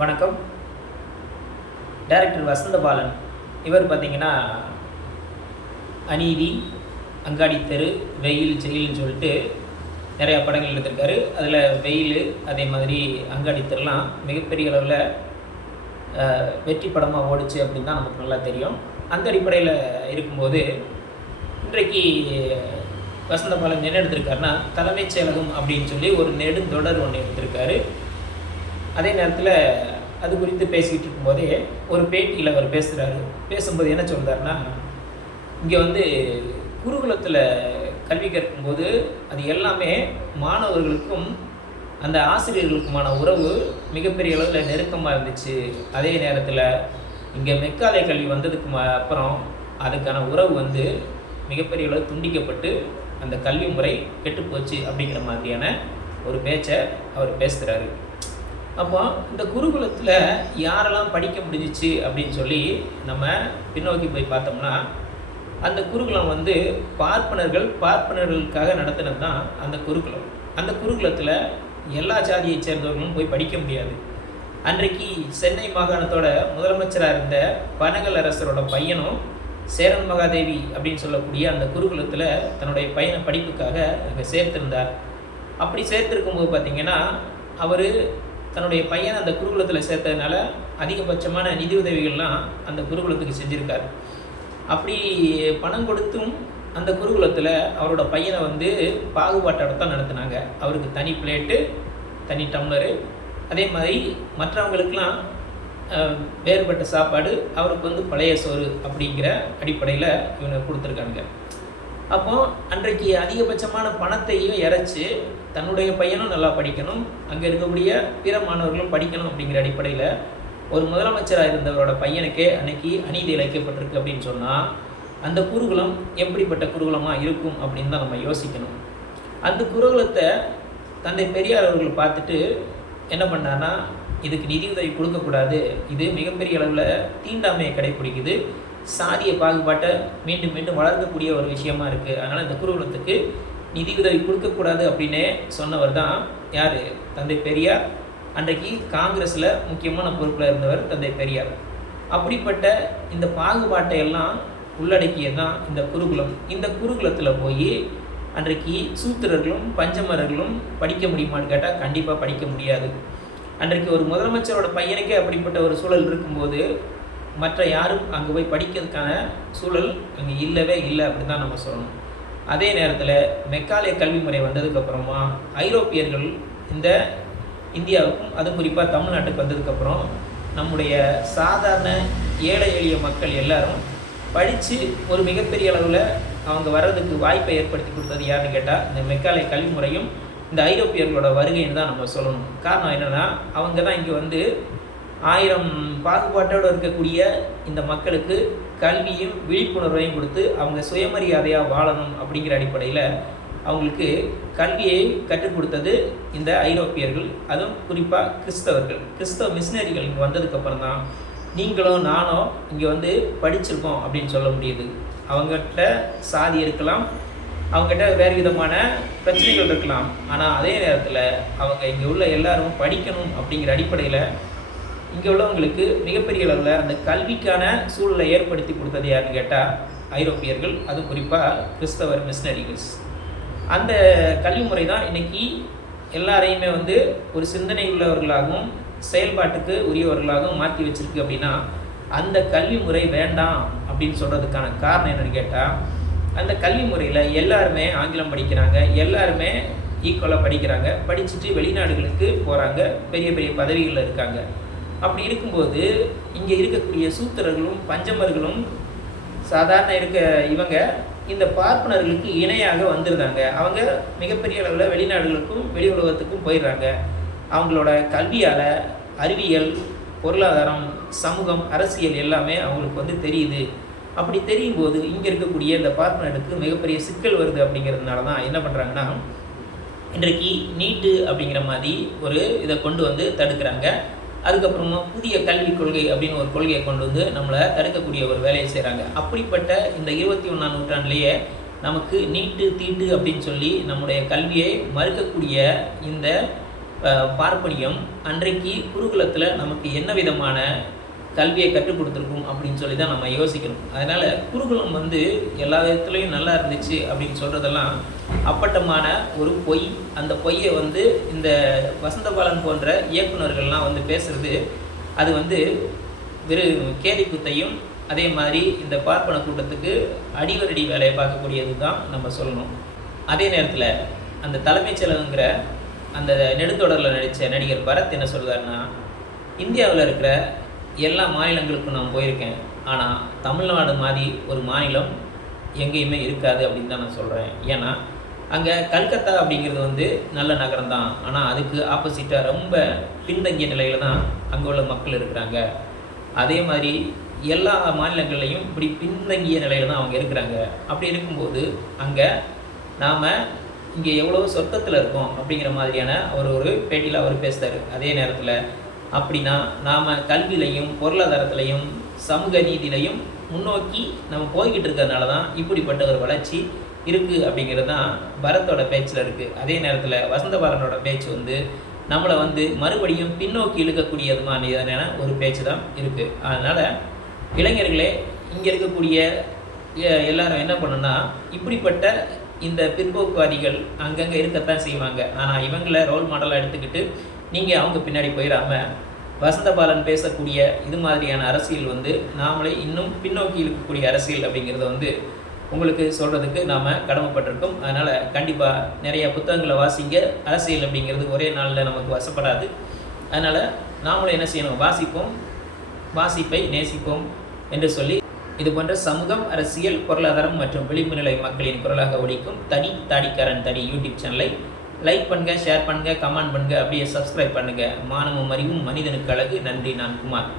வணக்கம். டைரக்டர் வசந்தபாலன். இவர் பார்த்தீங்கன்னா அநீதி அங்காடி தெரு வெயில் ஜெயில்னு சொல்லிட்டு நிறையா படங்கள் எடுத்திருக்காரு. அதில் வெயில் அதே மாதிரி அங்காடி தெருலாம் மிகப்பெரிய அளவில் வெற்றி படமாக ஓடிச்சு அப்படின்னு தான் நமக்கு நல்லா தெரியும். அந்த அடிப்படையில் இருக்கும்போது இன்றைக்கு வசந்தபாலன் என்ன எடுத்திருக்காருன்னா தலைமைச் செயலகம் அப்படின்னு சொல்லி ஒரு நெடுந்தொடர் ஒன்று எடுத்திருக்காரு. அதே நேரத்தில் அது குறித்து பேசிக்கிட்டு இருக்கும்போதே ஒரு பேட்டியில் அவர் பேசுகிறாரு பேசும்போது என்ன சொல்கிறாருன்னா இங்கே வந்து குருகுலத்தில் கல்வி கற்கும்போது அது எல்லாமே மாணவர்களுக்கும் அந்த ஆசிரியர்களுக்குமான உறவு மிகப்பெரிய அளவில் நெருக்கமாக இருந்துச்சு. அதே நேரத்தில் இங்கே மெக்காலை கல்வி வந்ததுக்கு அப்புறம் அதுக்கான உறவு வந்து மிகப்பெரிய அளவு துண்டிக்கப்பட்டு அந்த கல்வி முறை கெட்டுப்போச்சு அப்படிங்கிற மாதிரியான ஒரு பேச்சை அவர் பேசுகிறாரு அப்போ இந்த குருகுலத்தில் யாரெல்லாம் படிக்க முடிஞ்சிச்சு அப்படின்னு சொல்லி நம்ம பின்னோக்கி போய் பார்த்தோம்னா அந்த குருகுலம் வந்து பார்ப்பனர்கள் பார்ப்பனர்களுக்காக நடத்தினது தான் அந்த குருகுலம். அந்த குருகுலத்தில் எல்லா ஜாதியைச் சேர்ந்தவர்களும் போய் படிக்க முடியாது. அன்றைக்கு சென்னை மாகாணத்தோட முதலமைச்சராக இருந்த பனகல் அரசரோட பையனும் சேரன் மகாதேவி அப்படின்னு சொல்லக்கூடிய அந்த குருகுலத்தில் தன்னுடைய பையனை படிப்புக்காக அங்கே சேர்த்திருந்தார். அப்படி சேர்த்திருக்கும் போது அவர் தன்னுடைய பையனை அந்த குருகுலத்தில் சேர்த்ததுனால அதிகபட்சமான நிதி உதவிகள்லாம் அந்த குருகுலத்துக்கு செஞ்சுருக்கார். அப்படி பணம் கொடுத்தும் அந்த குருகுலத்தில் அவரோட பையனை வந்து பாகுபாட்டோட தான் நடத்தினாங்க. அவருக்கு தனி பிளேட்டு தனி டம்ளரு அதே மாதிரி மற்றவங்களுக்கெல்லாம் வேறுபட்ட சாப்பாடு அவருக்கு வந்து பழைய சோறு அப்படிங்கிற அடிப்படையில் இவங்க கொடுத்துருக்காங்க அப்போ அன்றைக்கு அதிகபட்சமான பணத்தையும் இறைச்சி தன்னுடைய பையனும் நல்லா படிக்கணும். அங்கே இருக்கக்கூடிய பிற மாணவர்களும் படிக்கணும் அப்படிங்கிற அடிப்படையில் ஒரு முதலமைச்சராக இருந்தவரோட பையனுக்கே அன்னைக்கு அநீதி இழைக்கப்பட்டிருக்கு அப்படின்னு சொன்னால் அந்த குருகுலம் எப்படிப்பட்ட குருகுலமாக இருக்கும் அப்படின்னு தான் நம்ம யோசிக்கணும். அந்த குருகுலத்தை தந்தை பெரியார் அவர்கள் பார்த்துட்டு என்ன பண்ணார்னா இதுக்கு நிதியுதவி கொடுக்கக்கூடாது. இது மிகப்பெரிய அளவில் தீண்டாமையை கடைப்பிடிக்குது. சாதிய பாகுபாட்டை மீண்டும் மீண்டும் வளர்க்கக்கூடிய ஒரு விஷயமா இருக்குது அதனால் இந்த குருகுலத்துக்கு நிதியுதவி கொடுக்கக்கூடாது அப்படின்னே சொன்னவர் தான் யார்? தந்தை பெரியார். அன்றைக்கு காங்கிரஸில் முக்கியமான பொறுப்பில் இருந்தவர் தந்தை பெரியார். அப்படிப்பட்ட இந்த பாகுபாட்டை எல்லாம் உள்ளடக்கியது தான் இந்த குருகுலம். இந்த குருகுலத்தில் போய் அன்றைக்கு சூத்திரர்களும் பஞ்சமரர்களும் படிக்க முடியுமான்னு கேட்டால் கண்டிப்பாக படிக்க முடியாது. அன்றைக்கு ஒரு முதலமைச்சரோட பையனுக்கே அப்படிப்பட்ட ஒரு சூழல் இருக்கும்போது மற்ற யாரும் அங்கே போய் படிக்கிறதுக்கான சூழல் அங்கே இல்லவே இல்லை அப்படின்னு தான் நம்ம சொல்லணும். அதே நேரத்தில் மெக்காலே கல்வி முறை வந்ததுக்கப்புறமா ஐரோப்பியர்கள் இந்த இந்தியாவுக்கும் அதுவும் குறிப்பாக தமிழ்நாட்டுக்கு வந்ததுக்கப்புறம் நம்முடைய சாதாரண ஏழை எளிய மக்கள் எல்லாரும் படித்து ஒரு மிகப்பெரிய அளவில் அவங்க வர்றதுக்கு வாய்ப்பை ஏற்படுத்தி கொடுத்தது யாருன்னு கேட்டால் இந்த மெக்காலே கல்வி முறையும் இந்த ஐரோப்பியர்களோட வருகைன்னு தான் நம்ம சொல்லணும். காரணம் என்னென்னா அவங்க தான் இங்கே வந்து ஆயிரம் பாகுபாட்டோடு இருக்கக்கூடிய இந்த மக்களுக்கு கல்வியும் விழிப்புணர்வையும் கொடுத்து அவங்க சுயமரியாதையாக வாழணும் அப்படிங்கிற அடிப்படையில் அவங்களுக்கு கல்வியை கற்றுக் கொடுத்தது இந்த ஐரோப்பியர்கள். அதுவும் குறிப்பாக கிறிஸ்தவர்கள். கிறிஸ்தவ மிஷினரிகள் இங்கே வந்ததுக்கப்புறம் தான் நீங்களும் நானும் இங்கே வந்து படிச்சிருக்கோம் அப்படின்னு சொல்ல முடியுது. அவங்ககிட்ட சாதி இருக்கலாம் அவங்ககிட்ட வேறு விதமான பிரச்சனைகள் இருக்கலாம். ஆனால் அதே நேரத்தில் அவங்க இங்கே உள்ள எல்லாரும் படிக்கணும் அப்படிங்கிற அடிப்படையில் இங்கே உள்ளவங்களுக்கு மிகப்பெரிய அளவில் அந்த கல்விக்கான சூழலை ஏற்படுத்தி கொடுத்தது யாருன்னு கேட்டால் ஐரோப்பியர்கள். அது குறிப்பாக கிறிஸ்தவர் மிஷினரிகள்ஸ் அந்த கல்வி முறை தான் இன்னைக்கு எல்லாரையுமே வந்து ஒரு சிந்தனை உள்ளவர்களாகவும் செயல்பாட்டுக்கு உரியவர்களாகவும் மாற்றி வச்சிருக்கு அப்படின்னா அந்த கல்வி முறை வேண்டாம் அப்படின்னு சொல்கிறதுக்கான காரணம் என்னன்னு கேட்டால் அந்த கல்வி முறையில் எல்லாருமே ஆங்கிலம் படிக்கிறாங்க எல்லாருமே ஈக்குவலாக படிக்கிறாங்க படிச்சுட்டு வெளிநாடுகளுக்கு போகிறாங்க பெரிய பெரிய பதவிகளில் இருக்காங்க. அப்படி இருக்கும்போது இங்கே இருக்கக்கூடிய சூத்திரர்களும் பஞ்சமர்களும் சாதாரண இருக்க இவங்க இந்த பார்ப்பனர்களுக்கு இணையாக வந்திருந்தாங்க. அவங்க மிகப்பெரிய அளவில் வெளிநாடுகளுக்கும் வெளி உலகத்துக்கும் போயிடுறாங்க. அவங்களோட கல்வியால் அறிவியல் பொருளாதாரம் சமூகம் அரசியல் எல்லாமே அவங்களுக்கு வந்து தெரியுது. அப்படி தெரியும் போது இங்கே இருக்கக்கூடிய இந்த பார்ப்பனருக்கு மிகப்பெரிய சிக்கல் வருது அப்படிங்கிறதுனால தான் என்ன பண்ணுறாங்கன்னா இன்றைக்கு நீட்டு அப்படிங்கிற மாதிரி ஒரு இதை கொண்டு வந்து தடுக்கிறாங்க. அதுக்கப்புறமா புதிய கல்விக் கொள்கை அப்படின்னு ஒரு கொள்கையை கொண்டு வந்து நம்மளை தடுக்கக்கூடிய ஒரு வேலையை செய்கிறாங்க அப்படிப்பட்ட இந்த இருபத்தி ஒன்றாம் நூற்றாண்டுலேயே நமக்கு நீட்டு தீட்டு அப்படின்னு சொல்லி நம்முடைய கல்வியை மறுக்கக்கூடிய இந்த பார்ப்பனியம் அன்றைக்கு குருகுலத்தில் நமக்கு என்ன விதமான கல்வியை கற்றுக் கொடுத்துருக்கும் அப்படின்னு சொல்லி தான் நம்ம யோசிக்கணும். அதனால் குருகுலம் வந்து எல்லா விதத்துலேயும் நல்லா இருந்துச்சு அப்படின்னு சொல்கிறதெல்லாம் அப்பட்டமான ஒரு பொய். அந்த பொய்யை வந்து இந்த வசந்தபாலன் போன்ற இயக்குனர்கள்லாம் வந்து பேசுறது. அது வந்து வெறும் கேலி குத்தையும் அதே மாதிரி இந்த பார்ப்பன கூட்டத்துக்கு அடிவரடி வேலையை பார்க்கக்கூடியது தான் நம்ம சொல்லணும். அதே நேரத்தில் அந்த தலைமைச் செலவுங்கிற அந்த நெடுந்தொடரில் நடித்த நடிகர் பரத் என்ன சொல்கிறாருன்னா இந்தியாவில் இருக்கிற எல்லா மாநிலங்களுக்கும் நான் போயிருக்கேன். ஆனால் தமிழ்நாடு மாதிரி ஒரு மாநிலம் எங்கேயுமே இருக்காது அப்படின்னு தான் நான் சொல்கிறேன் ஏன்னா அங்கே கல்கத்தா அப்படிங்கிறது வந்து நல்ல நகரம் தான். ஆனால் அதுக்கு ஆப்போசிட்டாக ரொம்ப பின்தங்கிய நிலையில் தான் அங்கே உள்ள மக்கள் இருக்கிறாங்க. அதே மாதிரி எல்லா மாநிலங்கள்லையும் இப்படி பின்தங்கிய நிலையில் தான் அவங்க இருக்கிறாங்க. அப்படி இருக்கும்போது அங்கே நாம் இங்கே எவ்வளோ சொர்க்கத்தில் இருக்கோம் அப்படிங்கிற மாதிரியான அவர் ஒரு பேட்டியில் அவர் பேசுகிறார் அதே நேரத்தில் அப்படின்னா நாம் கல்வியிலையும் பொருளாதாரத்திலையும் சமூக நீதியிலையும் முன்னோக்கி நம்ம போய்கிட்டு இருக்கிறதுனால தான் இப்படிப்பட்ட ஒரு வளர்ச்சி இருக்குது அப்படிங்கிறது தான் பரத்தோட பேச்சில் இருக்குது அதே நேரத்தில் வசந்தபாலனோட பேச்சு வந்து நம்மளை வந்து மறுபடியும் பின்னோக்கி இழுக்கக்கூடியது மாதிரியான ஒரு பேச்சு தான் இருக்குது அதனால் இளைஞர்களே இங்கே இருக்கக்கூடிய எல்லாரும் என்ன பண்ணுன்னா இப்படிப்பட்ட இந்த பிற்போக்குவாதிகள் அங்கங்கே இருக்கத்தான் செய்வாங்க. ஆனால் இவங்களை ரோல் மாடலாக எடுத்துக்கிட்டு நீங்கள் அவங்க பின்னாடி போயிடாம வசந்தபாலன் பேசக்கூடிய இது மாதிரியான அரசியல் வந்து நாமளே இன்னும் பின்னோக்கி இருக்கக்கூடிய அரசியல் அப்படிங்கிறத வந்து உங்களுக்கு சொல்கிறதுக்கு நாம் கடமைப்பட்டிருக்கோம். அதனால் கண்டிப்பாக நிறைய புத்தகங்களை வாசிங்க. அரசியல் அப்படிங்கிறது ஒரே நாளில் நமக்கு வசப்படாது. அதனால் நாமளும் என்ன செய்யணும்? வாசிப்போம். வாசிப்பை நேசிப்போம் என்று சொல்லி இது போன்ற சமூகம் அரசியல் பொருளாதாரம் மற்றும் விளிம்பு நிலை மக்களின் குரலாக ஒழிக்கும் தனி தாடிக்காரன் தனி யூடியூப் சேனலை லைக் பண்ணுங்கள் ஷேர் பண்ணுங்கள் கமெண்ட் பண்ணுங்கள் அப்படியே சப்ஸ்கிரைப் பண்ணுங்கள் மானமும் அறிவும் மனிதனுக்கு அழகு. நன்றி நான் குமார்.